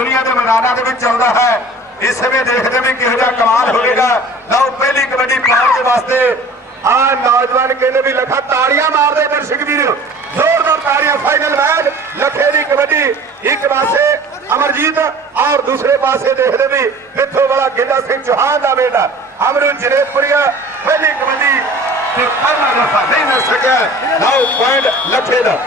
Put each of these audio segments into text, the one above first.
ਦੁਨੀਆ ਦੇ ਮੈਦਾਨਾਂ ਦੇ ਵਿੱਚ ਚੱਲਦਾ ਹੈ। ਇਸ ਸਮੇਂ ਦੇਖਦੇ ਵੀ ਕਿਹੋ ਜਿਹਾ ਕਮਾਲ ਹੋਵੇਗਾ ਲਓ, ਪਹਿਲੀ ਕਬੱਡੀ ਪਾਉਣ ਦੇ ਵਾਸਤੇ ਆ ਨੌਜਵਾਨ ਕਹਿੰਦੇ ਵੀ ਲੱਖਾਂ ਤਾੜੀਆਂ ਮਾਰਦੇ ਦਰਸ਼ਕ ਵੀਰ। ਜ਼ੋਰਦਾਰ ਤਾੜੀਆਂ ਫਾਈਨਲ ਮੈਚ ਲੱਖੇ ਦੀ ਕਬੱਡੀ ਇੱਕ ਪਾਸੇ, ਅਮਰਜੀਤ ਔਰ ਦੂਸਰੇ ਪਾਸੇ ਦੇਖਦੇ ਵੀ ਮਿੱਥੋਂ ਵਾਲਾ ਗਿੱਲਾ ਸਿੰਘ ਚੌਹਾਨ ਦਾ ਬੇਟਾ ਅਮਰੂ ਜਨੇਪੁਰੀਆ ਪਹਿਲੀ ਕਬੱਡੀ ਤੇ ਪਹਿਲਾ ਰਫਾ ਨਹੀਂ ਮਿਲ ਸਕਿਆ। ਲਓ ਪੁਆਇੰਟ ਲੱਖੇ ਦਾ।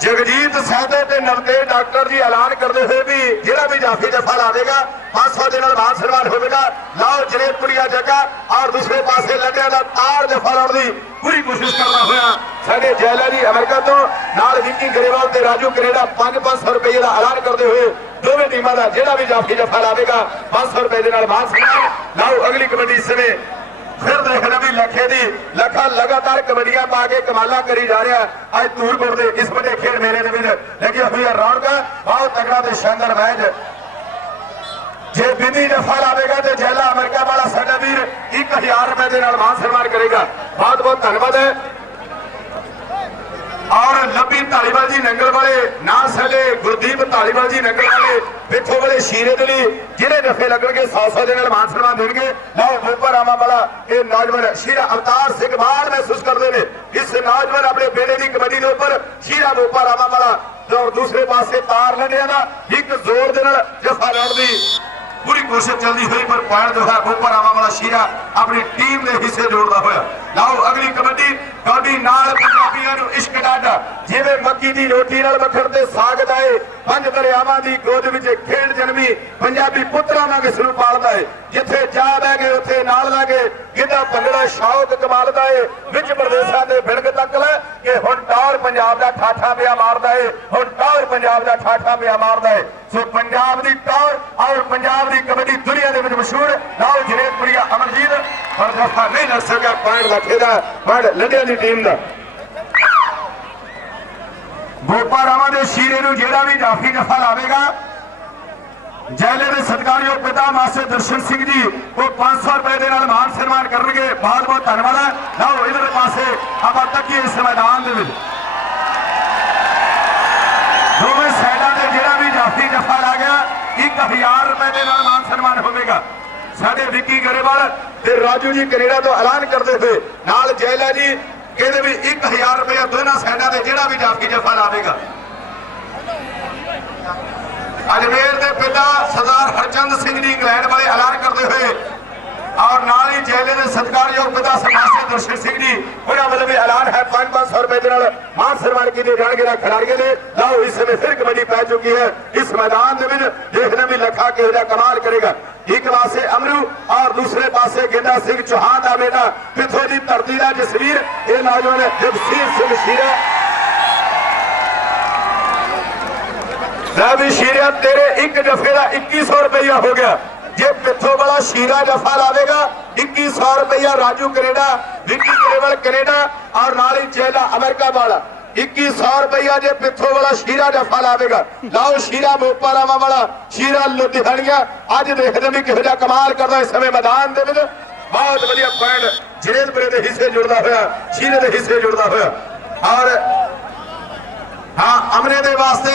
ਜਗਜੀਤ ਸਾਧੇ ਤੇ ਨਵਤੇ ਡਾਕਟਰ ਜੀ ਐਲਾਨ ਕਰਦੇ ਹੋਏ ਵੀ ਜਿਹੜਾ ਵੀ ਜਾਫੀ ਜਫਾ ਲਾਵੇਗਾ 500 ਦੇ ਨਾਲ ਮਾਨ ਸਨਮਾਨ ਹੋਵੇਗਾ। ਲਾਓ ਜਨੇਪੁਰੀਆ ਜੱਗਾ ਔਰ ਦੂਸਰੇ ਪਾਸੇ ਲੱਡਿਆਂ ਦਾ ਤਾਰ ਜਫਾ ਲਾਉਣ ਦੀ ਪੂਰੀ ਕੋਸ਼ਿਸ਼ ਕਰਦਾ ਹੋਇਆ। ਸਾਡੇ ਜੈਲਾ ਜੀ ਅਮਰੀਕਾ ਤੋਂ, ਨਾਲ ਵਿੱਕੀ ਗਰੇਵਾਲ ਤੇ ਰਾਜੂ ਕੈਨੇਡਾ 5-500 ਰੁਪਏ ਦਾ ਐਲਾਨ ਕਰਦੇ ਹੋਏ ਦੋਵੇਂ ਟੀਮਾਂ ਦਾ ਜਿਹੜਾ ਵੀ ਜਾਫੀ ਜਫਾ ਲਾਵੇਗਾ 500 ਰੁਪਏ ਦੇ ਨਾਲ ਮਾਨ ਸਨਮਾਨ ਲਾਓ ਅਗਲੀ ਕਬੱਡੀ ਸਮੇਂ ਫਿਰ ਦੇਖਣਾ ਵੀ ਲੱਖੇ ਦੀ ਲੱਖਾਂ ਲਗਾਤਾਰ ਕਬੱਡੀਆਂ ਪਾ ਕੇ ਕਮਾਲਾਂ ਕਰੀ ਜਾ ਰਿਹਾ। ਅੱਜ ਧੂਰਪੁਰ ਦੇ ਇਸ ਵੱਡੇ ਖੇਡ ਮੇਲੇ ਦੇ ਵਿੱਚ ਲੱਗਿਆ ਹੋਈਆਂ ਰੌਣਕਾਂ। ਬਹੁਤ ਤਗੜਾ ਤੇ ਸ਼ਾਨਦਾਰ ਮੈਚ। ਜੇ ਬਿੰਦੀ ਜਫਾ ਲਾਵੇਗਾ ਤੇ ਜੈਲਾ ਅਮਰੀਕਾ ਵਾਲਾ ਸਾਡਾ ਵੀਰ 1000 ਰੁਪਏ ਦੇ ਨਾਲ ਮਾਨ ਸਨਮਾਨ ਕਰੇਗਾ। ਬਹੁਤ ਬਹੁਤ ਧੰਨਵਾਦ। ਹੈ ਔਰ ਲੱਭੀ ਢਾਲੀਵਾਲ ਜੀ ਨੰਗਲ ਵਾਲੇ, ਨਾ ਸਾਡੇ ਗੁਰਦੀਪ ਢਾਲੀਵਾਲ ਜੀ ਨੰਗਲ ਵਾਲੇ ਪਿੱਛੋਂ ਵਾਲੇ ਸ਼ੀਰੇ ਦੇ ਲਈ ਜਿਹੜੇ ਜਫੇ ਲੱਗਣਗੇ 100 ਦੇ ਨਾਲ ਮਾਨ ਸਨਮਾਨ ਦੇਣਗੇ। ਲਓ ਗੋਪਾ ਰਾਮਾ ਵਾਲਾ, ਇਹ ਨੌਜਵਾਨ ਸ਼ੀਰਾ ਅਵਤਾਰ ਸਿੰਘ ਮਾਣ ਮਹਿਸੂਸ ਕਰਦੇ ਨੇ। ਇਸ ਨੌਜਵਾਨ ਆਪਣੇ ਬੇੜੇ ਦੀ ਕਬੱਡੀ ਦੇ ਉੱਪਰ ਸ਼ੀਰਾ ਗੋਪਾ ਰਾਮਾ ਵਾਲਾ ਔਰ ਦੂਸਰੇ ਪਾਸੇ ਤਾਰ ਲੰਡਿਆਂ ਦਾ, ਇੱਕ ਜ਼ੋਰ ਦੇ ਨਾਲ ਜਫਾ ਲਾਉਣ ਦੀ ਪੂਰੀ ਕੋਸ਼ਿਸ਼ ਚੱਲਦੀ ਹੋਈ, ਪਰ ਪੁਆਇੰਟ ਜੋ ਹੈ ਗੋਪਾ ਵਾਲਾ ਸ਼ੀਰਾ ਆਪਣੀ ਟੀਮ ਦੇ ਹਿੱਸੇ ਜੋੜਦਾ ਹੋਇਆ। ਲਓ, ਅਗਲੀ ਕਬੱਡੀ ਕਬੱਡੀ ਨਾਲ ਪੰਜਾਬੀਆਂ ਜਿਵੇਂ ਮੱਕੀ ਦੀ ਰੋਟੀ ਨਾਲ ਮੱਖਣ ਤੇ ਸਾਗ ਦਾ ਏ ਪੰਜ ਦਰਿਆਵਾਂ ਦੀ ਗੋਦ ਵਿੱਚ ਖੇਡ ਜਨਮੀ, ਪੰਜਾਬੀ ਪੁੱਤਰਾਂ ਵਾਂਗ ਇਸ ਨੂੰ ਪਾਲਦਾ ਏ। ਜਿੱਥੇ ਜਾ ਬਹਿ ਗਏ, ਉੱਥੇ ਨਾਲ ਲਾਗੇ ਗਿੱਧਾ ਭੰਗੜਾ ਸ਼ੌਕ ਕਮਾਲ ਦਾ ਏ। ਵਿੱਚ ਪ੍ਰਦੇਸ਼ਾਂ ਦੇ ਬਿੜਕ ਤੱਕ ਲੈ ਕਿ ਹੁਣ ਟੌਰ ਪੰਜਾਬ ਦਾ ਠਾਠਾ ਪਿਆ ਮਾਰਦਾ ਏ। ਹੁਣ ਟੌਰ ਪੰਜਾਬ ਦਾ ਠਾਠਾ ਪਿਆ ਮਾਰਦਾ ਏ। ਸੋ ਪੰਜਾਬ ਦੀ ਟੌਰ ਔਰ ਪੰਜਾਬ ਦੀ ਕਬੱਡੀ ਦੁਨੀਆ ਦੇ ਵਿੱਚ ਮਸ਼ਹੂਰ ਲਾਓ ਜਨੇਪੁਰੀਆ ਅਮਰਜੀਤ ਪਰ ਦਫਾ ਨਹੀਂ ਲੱਗ ਸਕਿਆ ਪੁਆਇੰਟ ਲੱਖੇ ਦਾ ਪੁਆਇੰਟ ਲੰਡਿਆਂ ਦੀ ਟੀਮ ਦਾ। ਗੋਪਾ ਦੇ ਸ਼ੀਰੇ ਨੂੰ ਜਿਹੜਾ ਵੀ ਜਾਫੀ ਜਫਾ ਲਾਵੇਗਾ, ਜੈਲੇ ਦੇ ਸਤਿਕਾਰਯੋਗ ਪਿਤਾ ਮਾਸਟਰ ਦਰਸ਼ਨ ਸਿੰਘ ਜੀ, ਉਹ 500 ਰੁਪਏ ਦੇ ਨਾਲ ਮਾਨ ਸਨਮਾਨ ਕਰਨਗੇ। ਬਹੁਤ ਬਹੁਤ ਧੰਨਵਾਦ ਹੈ। ਲਓ, ਇਧਰ ਪਾਸੇ ਆਪਾਂ ਤੱਕੀਏ ਇਸ ਮੈਦਾਨ ਦੇ ਵਿੱਚ। ਦੋਵੇਂ ਸਾਈਡਾਂ ਤੇ ਜਿਹੜਾ ਵੀ ਜਾਫੀ ਜਫਾ ਲਾ ਗਿਆ 1000 ਰੁਪਏ ਦੇ ਨਾਲ ਮਾਨ ਸਨਮਾਨ ਹੋਵੇਗਾ। ਸਾਡੇ ਵਿੱਕੀ ਗਰੇਵਾਲ ਤੇ ਰਾਜੂ ਜੀ ਕੈਨੇਡਾ ਤੋਂ ਐਲਾਨ ਕਰਦੇ ਹੋਏ ਨਾਲ ਜੈਲਾ ਜੀ ਕਹਿੰਦੇ ਵੀ 1000 ਰੁਪਏ ਦੋਨਾਂ ਸਾਈਡਾਂ ਤੇ ਜਿਹੜਾ ਵੀ ਜਾਫੀ ਜਫਾ ਲਾਵੇਗਾ। ਅਜਮੇਰ ਦੇ ਪਿਤਾ ਸਰਦਾਰ ਹਰਚੰਦ ਸਿੰਘ ਜੀ ਇੰਗਲੈਂਡ ਵਾਲੇ ਐਲਾਨ ਕਰਦੇ ਹੋਏ ਔਰ ਨਾਲ ਹੀ ਜੈਲੇ ਦੇ ਸਤਿਕਾਰਯੋਗ ਪਿਤਾ ਸਰਦਾਰ ਦਰਸ਼ਨ ਸਿੰਘ ਜੀ, ਉਹਨਾਂ ਵੱਲੋਂ ਵੀ ਐਲਾਨ ਹੈ 5-500 ਰੁਪਏ ਦੇ ਨਾਲ ਮਾਨ ਸਨਮਾਨ ਕੀਤੇ ਜਾਣਗੇ ਨਾ ਖਿਡਾਰੀਆਂ ਦੇ। ਲਓ, ਇਸ ਸਮੇਂ ਫਿਰ ਕਬੱਡੀ ਪੈ ਚੁੱਕੀ ਹੈ। ਇਸ ਮੈਦਾਨ ਦੇ ਵਿੱਚ ਦੇਖਣਾ ਵੀ ਲੱਖਾ ਕਿਹੋ ਜਿਹਾ ਕਮਾਲ ਕਰੇਗਾ। ਇੱਕ ਪਾਸੇ ਅਮਰੂ ਔਰ ਦੂਸਰੇ ਪਾਸੇ ਗਿੰਦਾ ਸਿੰਘ ਚੌਹਾਨ ਦਾ ਬੇਟਾ ਪਿੱਥੋਂ ਦੀ ਧਰਤੀ ਦਾ ਜਸਵੀਰ, ਇਹ ਨੌਜਵਾਨ ਜਗਸੀਰ ਸਿੰਘ ਸ਼ੀਰਾ। ਲੈ ਵੀ ਤੇਰੇ ਇੱਕ ਜਫੇ ਦਾ 2100 ਰੁਪਇਆ ਹੋ ਗਿਆ। ਜੇ ਪਿੱਥੋਂ ਵਾਲਾ ਸ਼ੀਰਾ ਜਫਾ ਲਾਵੇਗਾ 2100 ਰੁਪਇਆ ਰਾਜੂ ਕੈਨੇਡਾ, ਵਿੱਕੀ ਕੇਵਲ ਕੈਨੇਡਾ, ਔਰ ਨਾਲ ਹੀ ਚੇਲਾ ਅਮਰੀਕਾ ਵਾਲਾ। 2100 ਰੁਪਇਆ ਜੇ ਪਿੱਥੋਂ ਵਾਲਾ ਸ਼ੀਰਾ ਜਫਾ ਲਾਵੇਗਾ, ਲਾਓ ਸ਼ੀਰਾ ਮੋਪਾਰਾਵਾ ਵਾਲਾ, ਸ਼ੀਰਾ ਲੁਧਿਆਣੀਆਂ, ਅੱਜ ਦੇਖਦੇ ਵੀ ਕਿਹੋ ਜਿਹਾ ਕਮਾਲ ਕਰਦਾ ਇਸ ਸਮੇਂ ਮੈਦਾਨ ਦੇ ਵਿੱਚ। ਬਹੁਤ ਵਧੀਆ ਪੁਆਇੰਟ ਜਨੇਤਪੁਰੇ ਦੇ ਹਿੱਸੇ ਜੁੜਦਾ ਹੋਇਆ, ਸ਼ੀਰੇ ਦੇ ਹਿੱਸੇ ਜੁੜਦਾ ਹੋਇਆ। ਔਰ, ਹਾਂ ਅਮਰੇ ਦੇ ਵਾਸਤੇ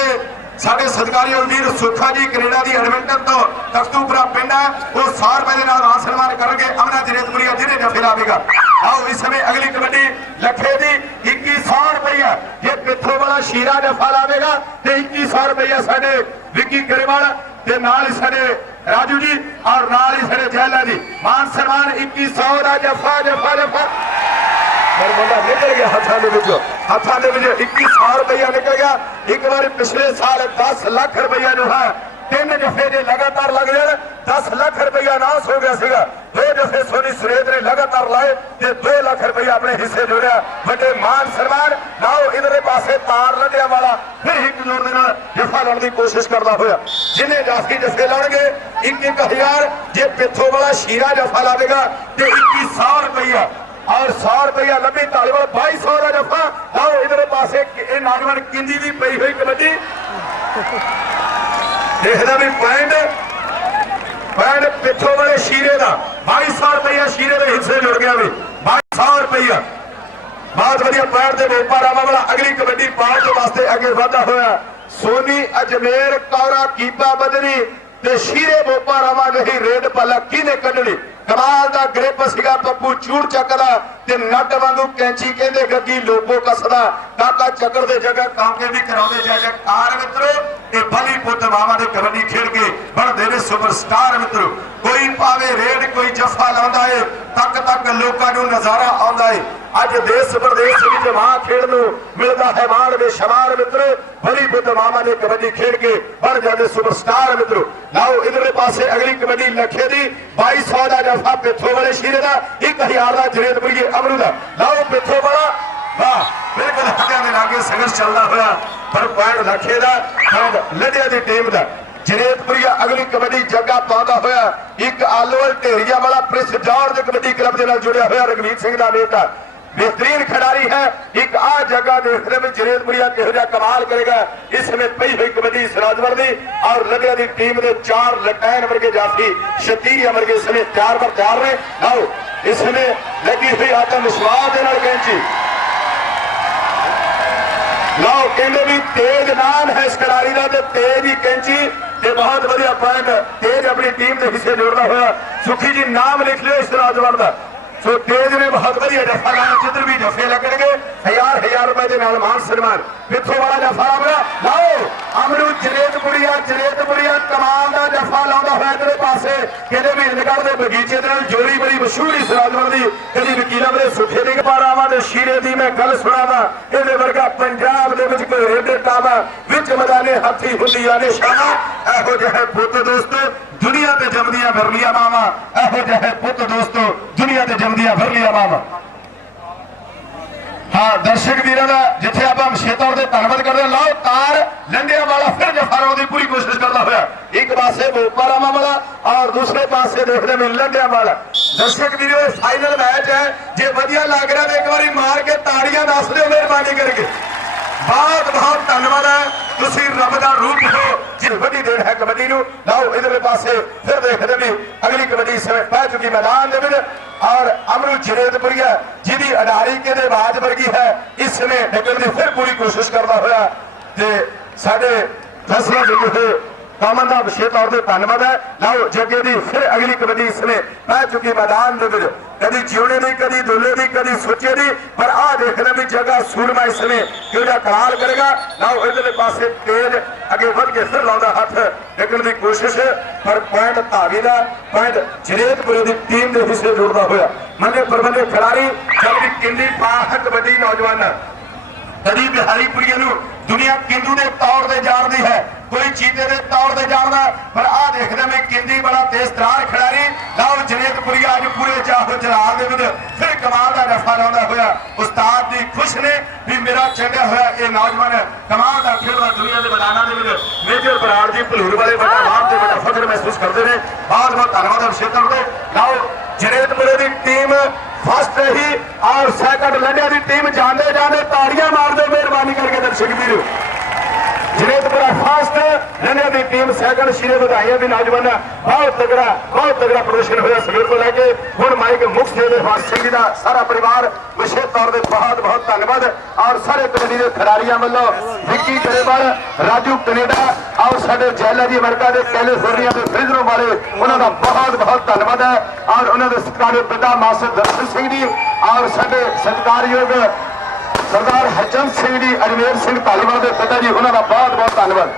ਸਾਡੇ ਸਤਿਕਾਰੀ ਵੀਰ ਸੁੱਖਾ ਜੀ ਕੈਨੇਡਾ ਦੀ ਐਡਵੈਂਟਰ ਤੋਂ ਤਖਤੂਪੁਰਾ ਪਿੰਡ ਹੈ। ਉਹ 100 ਰੁਪਏ ਦੇ ਨਾਲ ਮਾਨ ਸਨਮਾਨ ਕਰਨਗੇ। ਅਮਨਾ ਜਨੇਤਪੁਰੀਆ ਜਿਹਨੇ ਜਫੇ ਲਾਵੇਗਾ। ਆਓ ਇਸ ਸਮੇਂ ਅਗਲੀ ਕਬੱਡੀ ਲੱਖੇ ਦੀ 2100 ਰੁਪਇਆ ਜੇ ਪਿੱਥੋਂ ਵਾਲਾ ਸ਼ੀਰਾ ਜਫਾ ਲਾਵੇਗਾ, ਤੇ 2100 ਰੁਪਇਆ ਸਾਡੇ ਵਿੱਕੀ ਗਰੇਵਾਲ ਤੇ ਨਾਲ ਹੀ ਸਾਡੇ ਰਾਜੂ ਜੀ ਔਰ ਨਾਲ ਹੀ ਸਾਡੇ ਜੈਲਾ ਜੀ। ਮਾਨ ਸਨਮਾਨ 2100 ਦਾ ਜਫਾ ਜਫਾ ਜਫਾ। ਪਰ ਮੁੰਡਾ ਨਿਕਲ ਗਿਆ ਹੱਥਾਂ ਦੇ ਵਿੱਚੋਂ। ਹੱਥਾਂ ਦੇ ਵਿੱਚ 2100 ਰੁਪਇਆ ਨਿਕਲ ਗਿਆ। ਇੱਕ ਵਾਰ ਪਿਛਲੇ ਸਾਲ 10 ਲੱਖ ਰੁਪਇਆ ਜੋ ਹੈ। ਤਿੰਨ ਜਫੇ ਜੇ ਲਗਾਤਾਰ ਲੱਗ ਜਾਣ 10 ਲੱਖ ਰੁਪਇਆ ਨਾਸ ਹੋ ਗਿਆ ਸੀਗਾ। ਦੋ ਜਫੇ ਸੋਨੀ ਸੁਰੇਤ ਨੇ ਲਗਾਤਾਰ ਲਾਏ ਤੇ 2 ਲੱਖ ਰੁਪਇਆ ਆਪਣੇ ਹਿੱਸੇ ਜੋੜਿਆ। ਵੱਡੇ ਮਾਨ ਸਨਮਾਨ ਲਾਓ ਇਧਰੇ ਪਾਸੇ ਤਾਰ ਲੱਡਿਆ ਵਾਲਾ। ਫਿਰ ਇੱਕ ਜੋੜ ਦੇ ਨਾਲ ਜਫਾ ਲਾਉਣ ਦੀ ਕੋਸ਼ਿਸ਼ ਕਰਦਾ ਹੋਇਆ। ਜਿੰਨੇ ਜਾਫੀ ਜਫੇ ਲਾਉਣਗੇ 1-1000 ਜੇ ਪਿੱਥੋਂ ਵਾਲਾ ਸ਼ੀਰਾ ਜਫਾ ਲਾਵੇਗਾ, ਤੇ 2100 ਰੁਪਇਆ ਔਰ 100 ਰੁਪਇਆ ਲੱਭੀ ਢਾਲੀਵਾਲ 2200 ਦਾ ਜਫਾ। ਲਓ ਇਧਰੇ ਪਾਸੇ ਇਹ ਨੌਜਵਾਨ ਕਿੰਦੀ ਦੀ ਪਈ ਹੋਈ ਕਬੱਡੀ। ਦੇਖਦਾ ਵੀ ਪੁਆਇੰਟ ਪੁਆਇੰਟ ਪਿੱਛੋਂ ਵਾਲੇ ਸ਼ੀਰੇ ਦਾ। 2200 ਰੁਪਇਆ ਸ਼ੀਰੇ ਦੇ ਹਿੱਸੇ ਜੁੜ ਗਿਆ ਵੀ। 2200 ਰੁਪਇਆ ਬਹੁਤ ਵਧੀਆ ਪੁਆਇੰਟ ਦੇ ਵਪਾਰਾਵਾ ਵਾਲਾ। ਅਗਲੀ ਕਬੱਡੀ ਪਾਉਣ ਦੇ ਵਾਸਤੇ ਅੱਗੇ ਵਧਦਾ ਹੋਇਆ। ਸੋਨੀ ਅਜਮੇਰ ਕੌਰਾ ਕੀਪਾ ਬਦਰੀ ਤੇ ਸ਼ੀਰੇ ਬੋਪਾ ਰਵਾ ਨਹੀਂ ਰੇਡ ਪਲਾ, ਕਿਹਨੇ ਕੱਢਣੀ? ਕਮਾਲ ਦਾ ਗ੍ਰਿਪ ਸੀਗਾ ਪੱਪੂ, ਚੂੜ ਚੱਕਦਾ ਤੇ ਨੱਟ ਵਾਂਗੂ ਕੈਂਚੀ ਕਹਿੰਦੇ ਗੱਗੀ, ਲੋਬੋ ਕੱਸਦਾ। ਕਾਕਾ ਚੱਕਰ ਦੇ ਜਗ੍ਹਾ ਕਾਂਕੇ ਵੀ ਕਰਾਉਂਦੇ ਜਾ ਜਾ। ਕਾਰ ਮਿੱਤਰੋ ਇਹ ਭਲੀ ਪੁੱਤ ਮਾਵਾ ਦੇ ਕਬੱਡੀ ਖੇਡ ਕੇ ਬਣਦੇ ਨੇ ਸੁਪਰਸਟਾਰ ਮਿੱਤਰੋ। ਕੋਈ ਪਾਵੇ ਰੇਡ, ਕੋਈ ਜੱਫਾ ਲਾਉਂਦਾ ਲੋਕਾਂ ਨੂੰ ਨਜ਼ਾਰਾ ਆਉਂਦਾ ਏ। ਅੱਜ ਦੇਸ਼ ਪ੍ਰਦੇਸ਼ ਵਿੱਚ ਮਾਂ ਖੇਡ ਨੂੰ ਮਿਲਦਾ ਹੈ ਮਾਣ ਬੇਸ਼ਮਾਰ ਮਿੱਤਰੋ। ਭਲੀ ਪੁੱਤ ਨੇ ਕਬੱਡੀ ਖੇਡ ਕੇ ਬਣ ਜਾਂਦੇ ਸੁਪਰਸਟਾਰ ਮਿੱਤਰੋ। ਲਓ, ਇਧਰਲੇ ਪਾਸੇ ਅਗਲੀ ਕਬੱਡੀ ਲੱਖੇ ਦੀ 2200 ਦਾ ਜੱਫਾ ਪਿੱਥੋਂ ਵਾਲੇ ਸ਼ੀਰੇ ਦਾ 1000 ਦਾ ਜਰੇਦਪੁਰੀਏ ਅਮਰੂ ਦਾ। ਲਓ ਪਿੱਥੋਂ ਵਾਲਾ ਵਾਹ, ਬਿਲਕੁਲ ਹੱਥਾਂ ਦੇ ਲਾਗੇ ਸੰਘਰਸ਼ ਚੱਲਦਾ ਹੋਇਆ, ਪਰ ਪੁਆਇੰਟ ਲੱਖੇ ਦਾ ਪੁਆਇੰਟ ਦੀ ਟੀਮ ਦਾ। ਜਰੇਦਪੁਰੀਆ ਅਗਲੀ ਕਬੱਡੀ ਜੱਗਾ ਪਾਉਂਦਾ ਹੋਇਆ ਇੱਕ ਆਲੋਲ ਢੇਰੀਆ ਵਾਲਾ ਪ੍ਰਿੰਸ ਜਾਰਜ ਕਬੱਡੀ ਕਲੱਬ ਦੇ ਨਾਲ ਜੁੜਿਆ ਹੋਇਆ ਰਗਵੀਰ ਸਿੰਘ ਦਾ ਬੇਟਾ ਬਿਹਤਰੀਨ ਖਿਡਾਰੀ ਹੈ। ਇੱਕ ਆ ਜਗ੍ਹਾ ਦੇਖਦੇ ਵਿੱਚ ਜਰੇਦਪੁਰੀਆ ਕਿਹੋ ਜਿਹਾ ਕਮਾਲ ਕਰੇਗਾ, ਇਸ ਸਮੇਂ ਪਈ ਹੋਈ ਕਬੱਡੀ ਸਰਾਜਵਰ ਦੀ ਔਰ ਲੜਿਆ ਦੀ ਟੀਮ ਦੇ ਚਾਰ ਲਟੈਨ ਵਰਗੇ ਜਾਫੀ ਸ਼ਤੀਰ ਵਰਗੇ ਇਸ ਸਮੇਂ ਤਿਆਰ ਪਰ ਤਿਆਰ ਨੇ। ਆਓ, ਇਸ ਸਮੇਂ ਲੱਗੀ ਹੋਈ ਆਤਮ ਵਿਸ਼ਵਾਸ ਦੇ ਨਾਲ ਕੈਂਚੀ ਲਓ, ਕਹਿੰਦੇ ਵੀ ਤੇਜ ਨਾਮ ਹੈ ਇਸ ਖਿਡਾਰੀ ਦਾ ਤੇ ਤੇਜ ਹੀ ਕੈਂਚੀ ਤੇ ਬਹੁਤ ਵਧੀਆ ਪੁਆਇੰਟ ਤੇਜ ਆਪਣੀ ਟੀਮ ਦੇ ਹਿੱਸੇ ਜੋੜਦਾ ਹੋਇਆ। ਸੁਖੀ ਜੀ ਨਾਮ ਲਿਖ ਲਿਓ ਇਸ ਨੌਜਵਾਨ ਦਾ। ਸੋ ਤੇਜ ਨੇ ਬਹੁਤ ਵਧੀਆ ਜੱਫਾ ਲਾਇਆ। ਜਿੱਧਰ ਵੀ ਜਫੇ ਲੱਗਣਗੇ ਹਜ਼ਾਰ ਹਜ਼ਾਰ ਰੁਪਏ ਦੇ ਨਾਲ ਮਾਨ ਸਨਮਾਨ। ਪਿੱਥੋਂ ਵਾਲਾ ਜਫਾ ਲਾਉਂਦਾ ਲਾਓ ਅਮਰੂ ਜਰੇਤ ਬੁੜੀਆ ਕਮਾਲ ਦਾ ਜਫਾ ਲਾਉਂਦਾ ਹੋਇਆ ਇਧਰੇ ਪਾਸੇ। ਕਹਿੰਦੇ ਵੀ ਦੇ ਬਗੀਚੇ ਦੇ ਨਾਲ ਜੋੜੀ ਬੜੀ ਮਸ਼ਹੂਰ ਇਸ ਰਾਜਵਰ ਦੀ। ਕਦੀ ਵਕੀਲਾਂ ਦੇ ਸੁੱਖੇ ਦੀ ਪਾਰਾਵਾਂ ਦੇ ਸ਼ੀਰੇ ਦੀ ਮੈਂ ਗੱਲ ਸੁਣਾਵਾਂ। ਇਹਦੇ ਵਰਗਾ ਪੰਜਾਬ ਦੇ ਵਿੱਚ ਕੋਈ ਰੇਡੇ ਟਾਵਾ ਵਿੱਚ ਮਦਾਨੇ ਹਾਥੀ ਹੁੰਦੀਆਂ ਨੇ। ਸ਼ਾਮਾਂ ਇਹੋ ਜਿਹੇ ਪੁੱਤ ਦੋਸਤੋ, ਦੁਨੀਆ ਤੇ ਜੰਮਦੀਆਂ ਫਿਰਲੀਆਂ ਮਾਵਾਂ। ਇਹੋ ਜਿਹੇ ਪੁੱਤ ਦੋਸਤੋ, ਦੁਨੀਆ ਤੇ ਜੰਮਦੀਆਂ ਫਿਰਲੀਆਂ ਮਾਵਾਂ। ਹਾਂ, ਦਰਸ਼ਕ ਵੀਰਾਂ ਦਾ ਜਿੱਥੇ ਆਪਾਂ ਵਿਸ਼ੇਸ਼ ਤੌਰ ਤੇ ਧੰਨਵਾਦ ਕਰਦੇ ਲਾਓ ਤਾਰ ਲੰਡਿਆਂ ਵਾਲਾ ਫਿਰ ਜਫਾਰੋਂ ਦੀ ਪੂਰੀ ਕੋਸ਼ਿਸ਼ ਕਰਦਾ ਹੋਇਆ। ਇੱਕ ਪਾਸੇ ਬੋਪਾਰਾਮਾ ਵਾਲਾ, ਔਰ ਦੂਸਰੇ ਪਾਸੇ ਦੇਖਦੇ ਮੈਂ ਲੰਡਿਆਂ ਵਾਲਾ। ਦਰਸ਼ਕ ਵੀਰੋ, ਇਹ ਫਾਈਨਲ ਮੈਚ ਹੈ। ਜੇ ਵਧੀਆ ਲੱਗ ਰਿਹਾ ਤਾਂ ਇੱਕ ਵਾਰੀ ਮਾਰ ਕੇ ਤਾੜੀਆਂ ਦੱਸ ਦਿਓ ਮਿਹਰਬਾਨੀ ਕਰਕੇ। ਬਹੁਤ ਬਹੁਤ ਧੰਨਵਾਦ ਹੈ। ਤੁਸੀਂ ਰੱਬ ਦਾ ਰੂਪ ਹੋ। ਜੀ ਵੱਡੀ ਦੇਣ ਹੈ ਕਬੱਡੀ ਨੂੰ, ਲਓ ਇਧਰਲੇ ਪਾਸੇ ਫਿਰ ਦੇਖਦੇ ਵੀ ਅਗਲੀ ਕਬੱਡੀ ਇਸ ਸਮੇਂ ਪੈ ਚੁੱਕੀ ਮੈਦਾਨ ਦੇ ਵਿੱਚ। ਔਰ ਅਮਰੂ ਜਰੇਦਪੁਰੀਆ ਜਿਹਦੀ ਅਡਾਰੀ ਕਹਿੰਦੇ ਬਾਜ ਵਰਗੀ ਹੈ, ਇਸ ਸਮੇਂ ਨਿਕਲਣ ਦੀ ਫਿਰ ਪੂਰੀ ਕੋਸ਼ਿਸ਼ ਕਰਦਾ ਹੋਇਆ। ਤੇ ਸਾਡੇ ਫੈਸਲਾ ਦੇ ਹੋਏ ਕਾਮਨ ਦਾ ਵਿਸ਼ੇਸ਼ ਤੌਰ ਤੇ ਧੰਨਵਾਦ ਹੈ। ਲਓ ਜੱਗੇ ਦੀ ਫਿਰ ਅਗਲੀ ਕਬੱਡੀ ਇਸ ਸਮੇਂ ਪੈ ਚੁੱਕੀ ਮੈਦਾਨ ਦੇ ਵਿੱਚ। ਕਦੀ ਜਿਉਣੇ ਦੀ, ਕਦੀ ਦੁੱਲੇ ਦੀ, ਕਦੀ ਸੁੱਚੇ ਦੀ। ਪਰ ਆਹ ਦੇਖਣਾ ਵੀ ਜਗ੍ਹਾ ਸੂਰਮਾ ਇਸ ਸਮੇਂ ਕਿਹੜਾ ਕਮਾਲ ਕਰੇਗਾ। ਲਓ, ਇਧਰਲੇ ਪਾਸੇ ਤੇਜ ਅੱਗੇ ਵੱਧ ਕੇ ਫਿਰ ਲਾਉਂਦਾ ਹੱਥ। ਡਿੱਗਣ ਦੀ ਕੋਸ਼ਿਸ਼, ਪਰ ਪੁਆਇੰਟ ਧਾਵੀ ਦਾ ਪੁਆਇੰਟ ਜਰੇਤਪੁਰੇ ਦੀ ਟੀਮ ਦੇ ਹਿੱਸੇ ਜੁੜਦਾ ਹੋਇਆ। ਮੰਨੇ ਪਰਬੰਦੇ ਖਿਡਾਰੀ ਜਦ ਵੀ ਕਿੰਦੀ ਕਬੱਡੀ ਨੌਜਵਾਨ ਕਦੀ ਬਿਹਾਰੀਪੁਰੀਏ ਨੂੰ ਦੁਨੀਆ ਕਿੰਦੂ ਦੇ ਤੌਰ ਤੇ ਜਾਣਦੀ ਹੈ। ਕੋਈ ਚੀਤੇ ਦੇ ਤੌਰ ਤੇ ਜਾਣਦਾ ਪਰ ਆਹ ਦੇਖਦੇ ਮੈਂ ਕਿੰਦੀ ਬੜਾ ਤੇਜ਼ ਤਰਾਰ ਖਿਡਾਰੀ। ਲਓ ਜਨੇਤਪੁਰੀਆ ਅੱਜ ਪੂਰੇ ਚਾਹੋ ਜਲਾਲ ਦੇ ਵਿੱਚ ਫਿਰ ਕਮਾਲ ਦਾ ਰਫਾ ਲਾਉਂਦਾ ਹੋਇਆ। ਉਸਤਾਦ ਦੀ ਖੁਸ਼ ਨੇ ਵੀ ਮੇਰਾ ਚੰਗਾ ਹੋਇਆ ਇਹ ਨੌਜਵਾਨ ਕਮਾਲ ਦਾ ਖੇਡਦਾ ਦੁਨੀਆ ਦੇ ਮੈਦਾਨਾਂ ਦੇ ਵਿੱਚ। ਮੇਜਰ ਬਰਾੜ ਜੀ ਭਲੂਰ ਵਾਲੇ ਬੜਾ ਮਾਣ ਤੇ ਬੜਾ ਫਖਰ ਮਹਿਸੂਸ ਕਰਦੇ ਨੇ। ਬਹੁਤ ਬਹੁਤ ਧੰਨਵਾਦ ਅਭਿਸ਼ੇਕ ਕਰਦੇ ਲਓ ਜਨੇਤਪੁਰੇ ਦੀ ਟੀਮ ਫਸਟ ਰਹੀ ਔਰ ਸੈਕੰਡ ਲੰਡਿਆ ਦੀ ਟੀਮ ਜਾਂਦੇ ਜਾਂਦੇ ਤਾੜੀਆਂ ਮਾਰ ਦਿਓ ਮਿਹਰਬਾਨੀ ਕਰਕੇ ਦਰਸ਼ਕ ਵੀਰੋ। ਫਸਟ ਲੰਡਿਆ ਦੀ ਟੀਮ ਸੈਕੰਡ ਸ਼ੀਰੇ ਵਧਾਈਆਂ ਦੀ ਨੌਜਵਾਨ, ਬਹੁਤ ਤਗੜਾ ਬਹੁਤ ਤਗੜਾ ਪ੍ਰਦਰਸ਼ਨ ਹੋਇਆ ਸਵੇਰ ਤੋਂ ਲੈ ਕੇ ਹੁਣ ਮਾਈਕ ਮੁਖ ਦੇ ਫਾਸ ਸਿੰਘ ਦਾ ਸਾਰਾ ਪਰਿਵਾਰ ਵਿਸ਼ੇਸ਼ ਤੌਰ ਤੇ ਬਹੁਤ ਬਹੁਤ ਧੰਨਵਾਦ। ਔਰ ਸਾਰੇ ਕਬੱਡੀ ਦੇ ਖਿਡਾਰੀਆਂ ਵੱਲੋਂ ਵਿੱਕੀ ਗਰੇਵਾਲ ਰਾਜੂ ਕੈਨੇਡਾ, ਔਰ ਸਾਡੇ ਜੈਲਾ ਜੀ ਅਮਰੀਕਾ ਦੇ ਕੈਲੀਫੋਰਨੀਆ ਦੇ ਫ੍ਰਿਜ਼ਨੋ ਵਾਲੇ, ਉਹਨਾਂ ਦਾ ਬਹੁਤ ਬਹੁਤ ਧੰਨਵਾਦ ਹੈ। ਔਰ ਉਹਨਾਂ ਦੇ ਸਤਿਕਾਰਯੋਗ ਪਿਤਾ ਮਾਸਟਰ ਦਰਸ਼ਨ ਸਿੰਘ ਜੀ, ਔਰ ਸਾਡੇ ਸਤਿਕਾਰਯੋਗ ਸਰਦਾਰ ਹਰਚੰਦ ਸਿੰਘ ਜੀ, ਅਜਮੇਰ ਸਿੰਘ ਧਾਲੀਵਾਲ ਦੇ ਪਿਤਾ ਜੀ, ਉਹਨਾਂ ਦਾ ਬਹੁਤ ਬਹੁਤ ਧੰਨਵਾਦ।